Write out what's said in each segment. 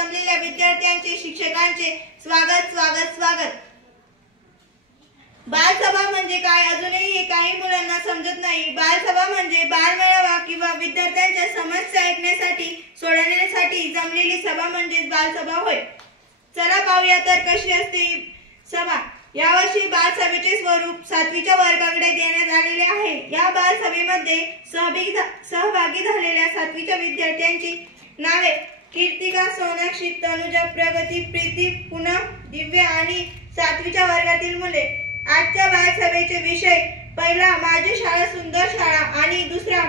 जमलेल्या विद्यार्थ्यांचे शिक्षकांचे स्वागत स्वागत स्वागत। बालसभा म्हणजे काय अजूनही काही मुलांना समजत नाही। बालसभा म्हणजे बालमेळावा किंवा विद्यार्थ्यांच्या समस्या ऐकण्यासाठी सोडवण्यासाठी जमलेली सभा म्हणजे बालसभा होय। चला पाहूया तर कशी असते सभा। यावर्षी बालसभेचे स्वरूप 7वीच्या वर्गाकडे देण्यात आलेले आहे। या बालसभेमध्ये सहभागी झालेल्या 7वीच्या विद्यार्थ्यांची नावे कीर्तिका, सोनाक्षी, तनुजा, प्रगती, प्रीती, पूनम, दिव्या आणि 7वीच्या वर्गातील मुले। आजच्या बालसभेचे विषय पहिला माझी शाळा सुंदर शाळा आणि दुसरा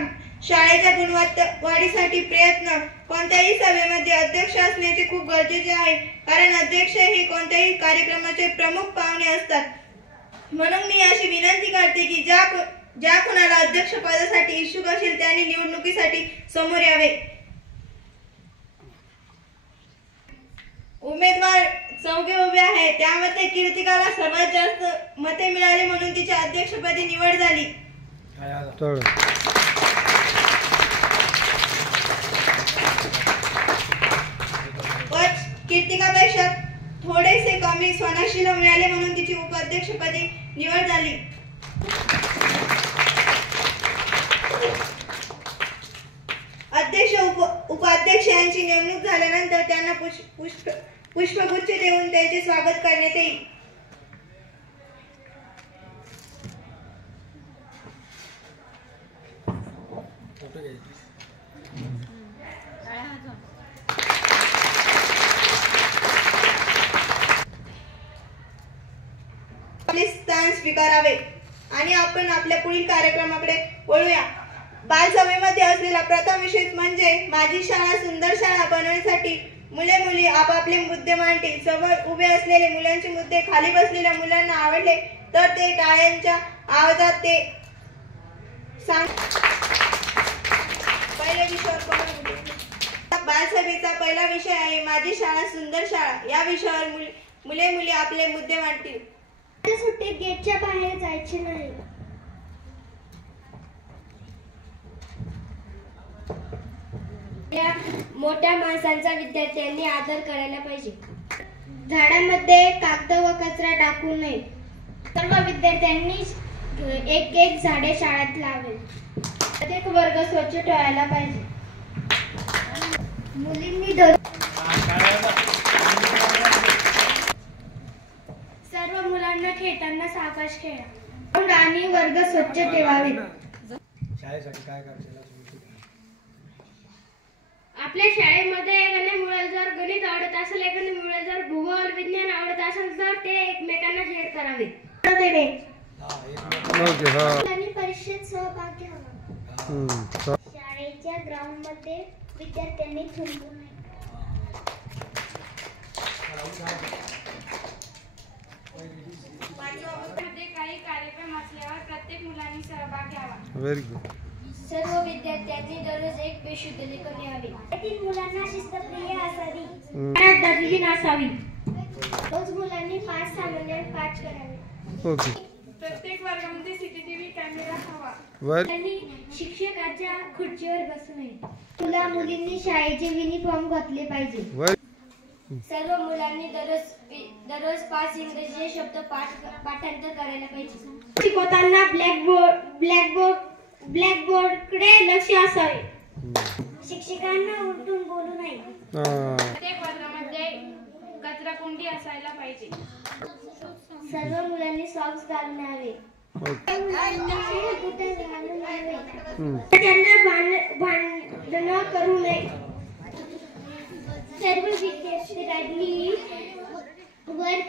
शाळेच्या गुणवत्ता वाढीसाठी प्रयत्न। कोणत्याही सभेमध्ये अध्यक्ष असण्याचे खूप गरजेचे आहे, कारण अध्यक्ष हे कोणत्याही कार्यक्रमाचे प्रमुख पाहुणे असतात। म्हणून मी अशी विनंती करते की ज्या कोणाला अध्यक्ष पदासाठी इच्छुक असेल त्यांनी निवडणुकीसाठी समोर यावे। उमेदवार 4 उभे आहेत, त्यामध्ये कीर्तिकाला सर्वात जास्त मते मिळाली म्हणून तिच्या अध्यक्षपदी निवड झाली। कीर्तिकापेक्षा थोडेसे कमी सोनाक्षीला मिळाले म्हणून तिची उपाध्यक्षपदी निवड झाली। अध्यक्ष उपाध्यक्ष यांची नेमणूक झाल्यानंतर त्यांना पुष्पगुच्छ देऊन त्यांचे स्वागत करण्यात येईल। आपले स्थान स्वीकारावे आणि आपण आपल्या पुढील कार्यक्रमाकडे वळूया। बालसभेमध्ये असलेला प्रथम विषय म्हणजे माझी शाळा सुंदर शाळा बनवण्यासाठी मुले मुली आपापले मुद्दे मांडतील। समोर उभे असलेले मुलांचे मुद्दे खाली बसलेल्या मुलांना आवडले तर ते टाळ्यांच्या आवाजात ते सांग। पहिल्या विषयावर बालसभेचा पहिला विषय आहे माझी शाळा सुंदर शाळा। या विषयावर मुले मुली आपले मुद्दे मांडतील। सुट्टीत गेटच्या बाहेर जायचे नाही। मोठ्या माणसांचा विद्यार्थ्यांनी आदर करायला पाहिजे। झाडांमध्ये कागद व कचरा टाकू नये। सर्व विद्यार्थ्यांनी एक झाडे शाळेत लावेल। प्रत्येक वर्ग स्वच्छ ठेवायला पाहिजे। मुलींनी सर्व मुलांना खेळताना सावकाश खेळा आणि वर्ग स्वच्छ ठेवावे। शाळेसाठी काय करायचं? आपल्या शाळेमध्ये एखाद्या मुलाला जर गणित आवडत असेल, एखाद्या मुलाला जर भूगोल विज्ञान आवडत असेल तर ते एकमेकांना शेअर करावे। परीक्षेत सहभाग घ्यावा। शाळेच्या ग्राउंड मध्ये विद्यार्थ्यांनी थांबू नये। काही कार्यक्रम असल्यावर प्रत्येक मुलांनी सहभाग घ्यावा। Very good. सर्व विद्यार्थ्यांनी दररोज एक बेशुद्ध लेखन लिहावे। प्रत्येक मुलांना शिस्तप्रिय असावी। दर्जनी असावी। रोज मुलांनी 5 सामान्य पाठ करावे। ओके। प्रत्येक वर्गामध्ये सीसीटीव्ही कॅमेरा हवा। मुलांनी शिक्षकाच्या खुर्चीवर बसू नये। मुलींनी शाळेचे युनिफॉर्म घातले पाहिजे। सर्व मुलांनी दररोज 5 इंग्रजी शब्द पाठांतर करायला पाहिजे। शिकवताना ब्लॅकबोर्ड कडे लक्ष असावे। शिक्षकांना उलटून बोलू नये। प्रत्येक वर्गामध्ये कचराकुंडी असायला पाहिजे। सर्व मुलांनी सॉक्स घालून यावे। त्यांना भांडण करू नये। सर्व विद्यार्थ्यांनी मुलांनी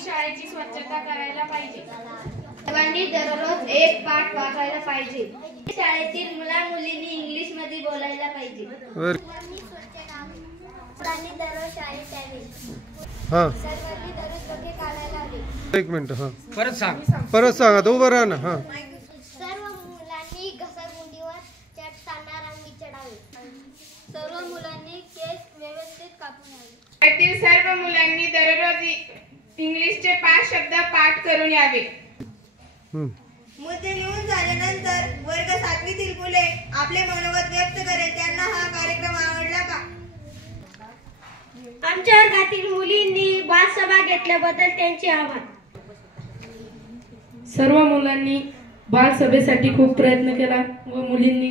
शाळेची स्वच्छता करायला पाहिजे। सर्वांनी दररोज एक पाठ वाचायला पाहिजे। शाळेतील मुला-मुलींनी इंग्लिश मध्ये बोलायला पाहिजे। मुलांनी दररोज शाळेत यावे। सर्वांनी दररोज बघे काढायला हवे। एक मिनिट परत सांगा तो उभं राहा ना। सर्व मुलांनी घसरगुंडीवर चढताना रांगी चढावे। सर्व मुलांनी केस व्यवस्थित कापून यावे। शाळेतील सर्व मुलांनी दररोज इंग्लिशचे 5 शब्द पाठ करून यावे। मुद्दे लिहून झाल्यानंतर वर्ग 7वीतील मुले आपले मनोगत व्यक्त करेल। त्यांना हा कार्यक्रम आवडला का? आमच्या वर्गातील मुलींनी बालसभा घेतल्याबद्दल त्यांचे आभार. सर्व मुलांनी बालसभेसाठी खूप प्रयत्न केला व मुलींनी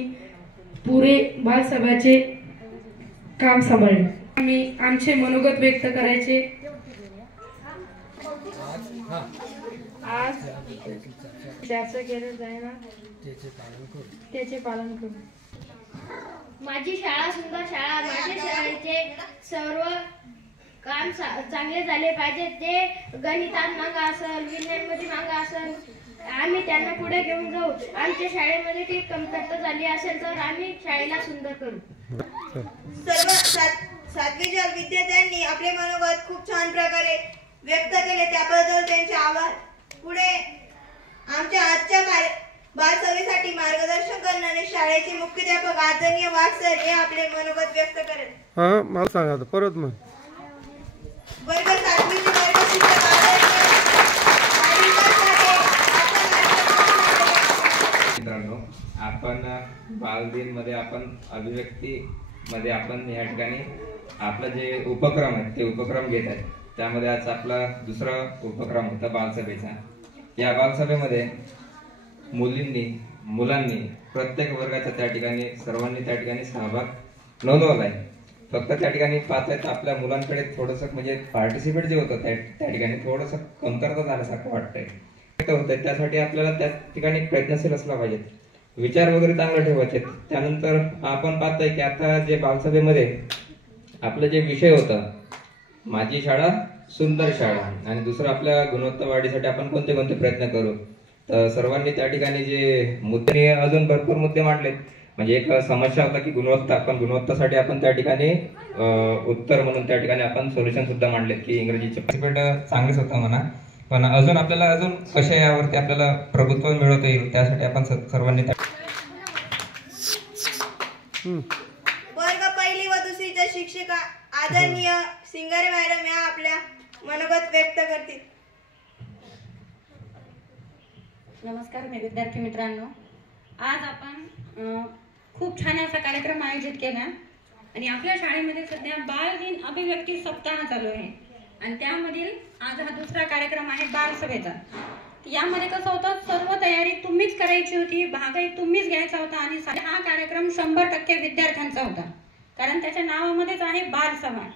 पुरे बालसभाचे काम सांभाळले. आम्ही आमचे मनोगत व्यक्त करायचे. आज ज्याचं केलं जाय ना त्याचे पालन करू. माझी शाळा सुंदर शाळा. माझ्या शाळेचे सर्व काम चांगले झाले पाहिजे. ते गणितात मागं असेल, विज्ञानमध्ये मागं असेल, आम्ही त्यांना पुढे घेऊन जाऊ. आमच्या शाळेमध्ये काही कमतरता झाली असेल तर आम्ही शाळेला सुंदर करू. सर्व सातवीच्या विद्यार्थ्यांनी आपले मनोगत खूप छान प्रकारे व्यक्त केले, त्याबद्दल त्यांचे आभार. पुढे आमच्या आजच्या बालसभेसाठी मार्गदर्शन करणारे शाळेचे मुख्याध्यापक आदरणीय वाघ सर हे आपले मनोगत व्यक्त करेल. हा मला सांगा आता परत मग. वर्ग 7वी चे वर्ग शिक्षक आदरणीय मित्रांनो, आपण बालदिन मध्ये आपण अभिव्यक्ती मध्ये आपण या ठिकाणी आपलं जे उपक्रम आहे ते उपक्रम घेत आहे. त्यामध्ये आज आपला दुसरा उपक्रम होता बालसभेचा. या बालसभेमध्ये मुलांनी प्रत्येक वर्गाच्या त्या ठिकाणी सर्वांनी त्या ठिकाणी सहभाग नोंदवलाय. फक्त त्या ठिकाणी पाहताय तर आपल्या मुलांकडे थोडंसं म्हणजे पार्टिसिपेट जे होतं त्या ठिकाणी थोडंसं कमतरता झाल्यासारखं वाटतंय. त्यासाठी आपल्याला त्या ठिकाणी प्रयत्नशील असला पाहिजे, विचार वगैरे चांगले ठेवायचे. त्यानंतर आपण पाहतोय की आता जे बालसभेमध्ये आपलं जे विषय होता माझी शाळा सुंदर शाळा आणि दुसरं आपल्या गुणवत्ता वाढीसाठी आपण कोणते कोणते प्रयत्न करू. तर सर्वांनी त्या ठिकाणी जे मुद्दे अजून भरपूर मुद्दे मांडलेत. म्हणजे एक समस्या होता की गुणवत्तासाठी आपण त्या ठिकाणी उत्तर म्हणून त्या ठिकाणी आपण सोल्युशन सुद्धा मांडलेत की इंग्रजीचे चांगलेच होतं म्हणा, पण आपल्याला कशा यावरती आपल्याला प्रभुत्व मिळवता येईल त्यासाठी आपण सर्वांनी वर्ग 1ली व 2रीच्या शिक्षिका आदरणीय सिंगारे मॅडम या आपल्या मनोगत व्यक्त करतील. नमस्कार मी विद्यार्थी मित्रांनो, आज आपण खूप छान असा कार्यक्रम आयोजित केला आणि आपल्या शाळेमध्ये सध्या बालदिन अभिव्यक्ती सप्ताह चालू आहे आणि त्यामधील आज हा दुसरा कार्यक्रम आहे बालसभेचा. यामध्ये कसं होतं, सर्व तयारी तुम्हीच करायची होती, भागही तुम्हीच घ्यायचा होता आणि हा कार्यक्रम 100% विद्यार्थ्यांचा होता, कारण त्याच्या नावामध्येच आहे बालसभा.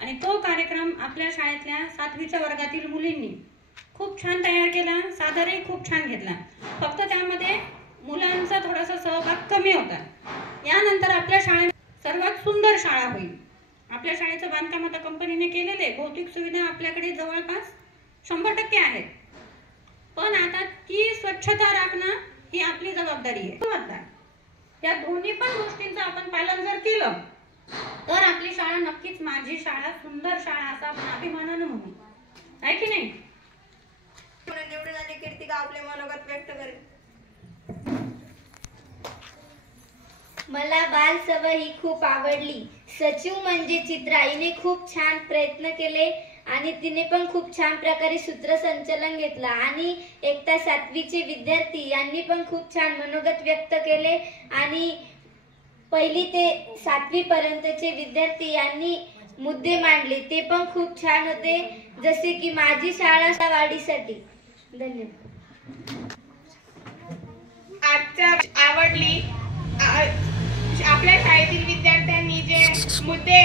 आणि तो कार्यक्रम आपल्या शाळेतल्या 7वीच्या वर्गातील मुलींनी खूप छान तयार केला, सादरही खूप छान घेतला. फक्त त्यामध्ये मुलांचा थोडासा सहभाग कमी होता. यानंतर आपल्या शाळेत सर्वात सुंदर शाळा होईल. आपल्या शाळेचं बांधकाम आता कंपनीने केलेले, भौतिक सुविधा आपल्याकडे जवळपास 100% आहेत, पण आता ती स्वच्छता राखणं ही आपली जबाबदारी आहे. या दोन्ही पण गोष्टींचं आपण पालन जर केलं तर आपली शाळा नक्कीच माझी शाळा सुंदर शाळा असं आपण अभिमानानं म्हणू, आहे की नाही? निवडून आले कीर्तिका आपले मनोगत व्यक्त करेल. मला बालसभा ही खूप आवडली. सचिव म्हणजे चित्रा, हिने खूप छान प्रयत्न केले आणि तिने पण खूप छान प्रकारे सूत्रसंचलन घेतला आणि एकता 7वीचे विद्यार्थी यांनी पण खूप छान मनोगत व्यक्त केले आणि 1ली ते 7वी पर्यंतचे विद्यार्थी यांनी मुद्दे मांडले, ते पण खूप छान होते, जसे की माझी शाळा वाढीसाठी. धन्यवाद. आजच्या आवडली. आपल्या शाळेतील विद्यार्थ्यांनी जे मुद्दे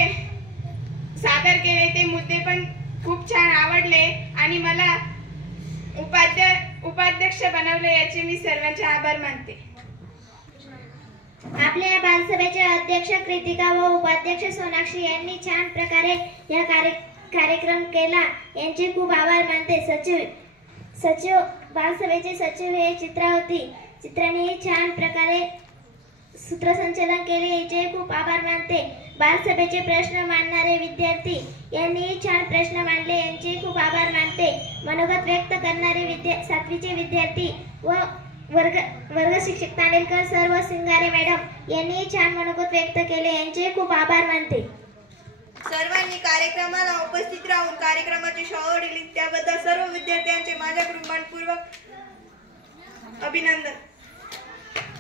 सादर केले ते मुद्दे पण खूप छान आवडले आणि मला उपाध्यक्ष बनवले याचे मी सर्वांचे आभार मानते. आपल्या या बालसभेचे अध्यक्ष कृतिका व उपाध्यक्ष सोनाक्षी यांनी छान प्रकारे या कार्यक्रम केला, यांचे खूप आभार मानते. सचिव बालसभेचे सचिव हे चित्रा होती. चित्राने छान प्रकारे सूत्रसंचलन केले, याचे खूप आभार मानते. बालसभेचे प्रश्न मांडणारे विद्यार्थी यांनी छान प्रश्न मांडले, यांचे खूप आभार मानते. मनोगत व्यक्त करणारे 7वीचे विद्यार्थी व वर्ग शिक्षक तांडेलकर सर व सिंगारे मॅडम यांनी छान मनोगत व्यक्त केले, यांचे खूप आभार मानते. सर्वांनी कार्यक्रमाला उपस्थित राहून कार्यक्रमाची शोभा दिली त्याबद्दल सर्व विद्यार्थ्यांचे माझ्याकडून मनपूर्वक अभिनंदन.